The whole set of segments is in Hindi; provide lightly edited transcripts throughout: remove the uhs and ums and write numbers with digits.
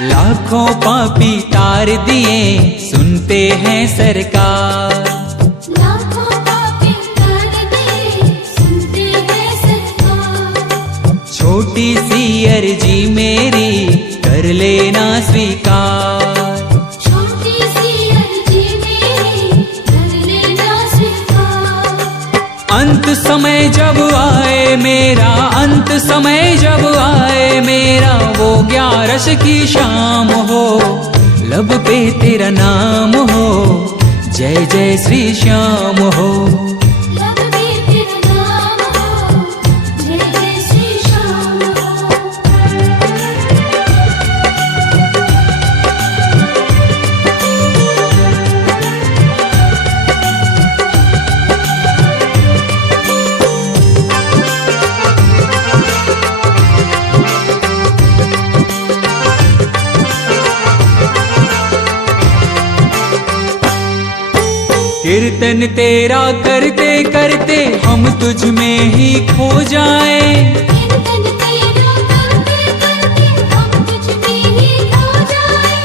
लाखों पापी तार दिए सुनते हैं सरकार। लाखों पापी तार दिए सुनते हैं सरकार। छोटी सी अर्जी मेरी कर लेना स्वीकार। छोटी सी अर्जी मेरी कर लेना स्वीकार। अंत समय जब आए मेरा, अंत समय जब आए मेरा, वो 11 की शाम हो, लब पे तेरा नाम हो, जय जय श्री श्याम हो। लब पे तेरा नाम हो, जय जय श्री श्याम हो। कीर्तन तेरा करते करते हम तुझ में ही खो जाए। कीर्तन तेरा करते करते हम तुझ में ही खो जाए।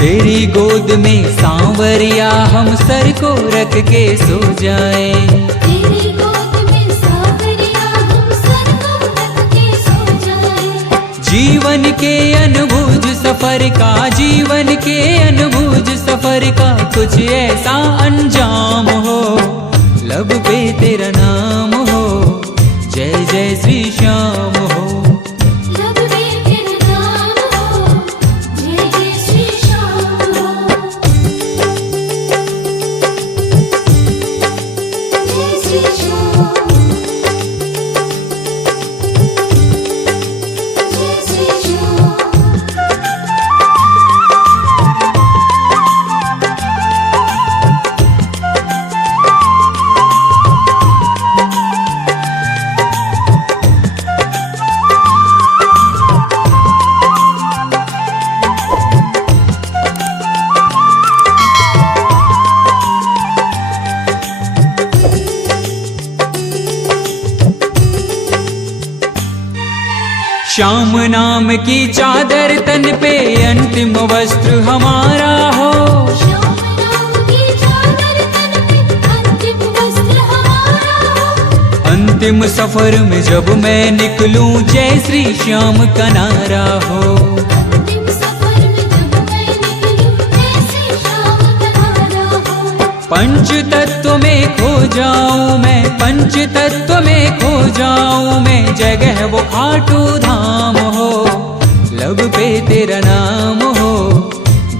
तेरी गोद में सांवरिया हम सर को रख के सो जाए। तेरी गोद में सांवरिया हम सर को रख के सो जाए। जीवन के अनबुझ सफर का, जीवन के अनबुझ सफर का कुछ ऐसा अंजाम हो, लब पे तेरा नाम हो, जय जय श्री श्याम हो। लब पे तेरा नाम हो, जय जय श्री श्याम हो। जय श्री श्याम, जय श्री श्याम। श्याम नाम की चादर तन पे अंतिम वस्त्र हमारा हो। श्याम नाम की चादर तन पे अंतिम वस्त्र हमारा हो। अंतिम सफर में जब मैं निकलूं, जय श्री श्याम का नारा हो। अंतिम सफर में जब मैं निकलूं, जय श्री श्याम का नारा हो। पंच तत्व में खो जाऊं मैं, पंच तत्व में खो जाऊं मैं, जगह वो खाटू धाम हो, लब पे तेरा नाम हो,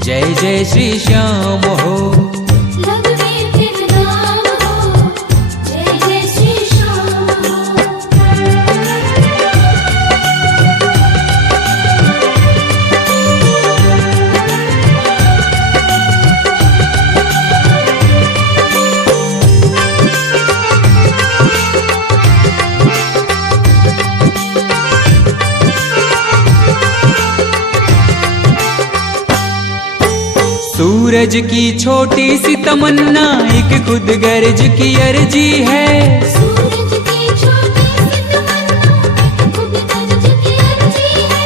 जय जय श्री श्याम हो। लब पे तेरा नाम हो, जय जय श्री श्याम हो। सूरज की छोटी सी तमन्ना एक खुद गर्ज की अर्जी है। सूरज की छोटी सी तमन्ना खुद गर्ज की अर्जी है।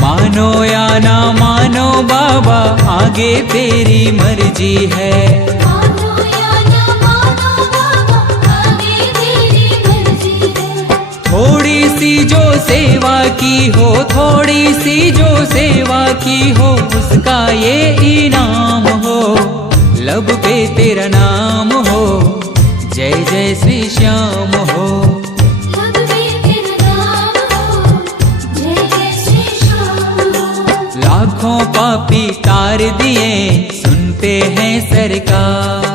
मानो या ना मानो बाबा, आगे तेरी मर्जी है। मानो या ना मानो बाबा, आगे तेरी मर्जी है। थोड़ी सी जो सेवा की हो, थोड़ी सी जो सेवा की हो, उसका ये इनाम हो, लब पे तेरा नाम हो, जय जय श्री श्याम हो। लब पे तेरा नाम हो, जय जय श्री श्याम हो। लाखों पापी तार दिए सुनते हैं सरकार।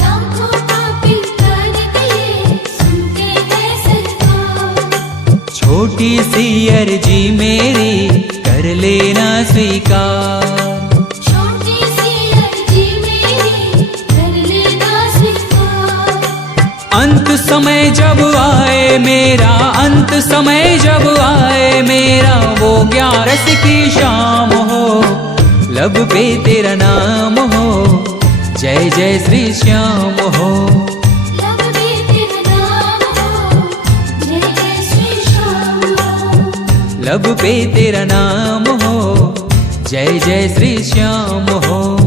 लाखों पापी तार दिए सुनते हैं सरकार। छोटी सी अर्जी मेरी कर लेना स्वीकार। छोटी सी अर्जी मेरी कर लेना स्वीकार। अंत समय जब आए मेरा, अंत समय जब आए मेरा, वो 11 की शाम हो, लब पे तेरा नाम हो, जय जय श्री श्याम हो। लब पे तेरा नाम हो, जय जय श्री श्याम हो। लब पे तेरा नाम हो, जय जय श्री श्याम हो।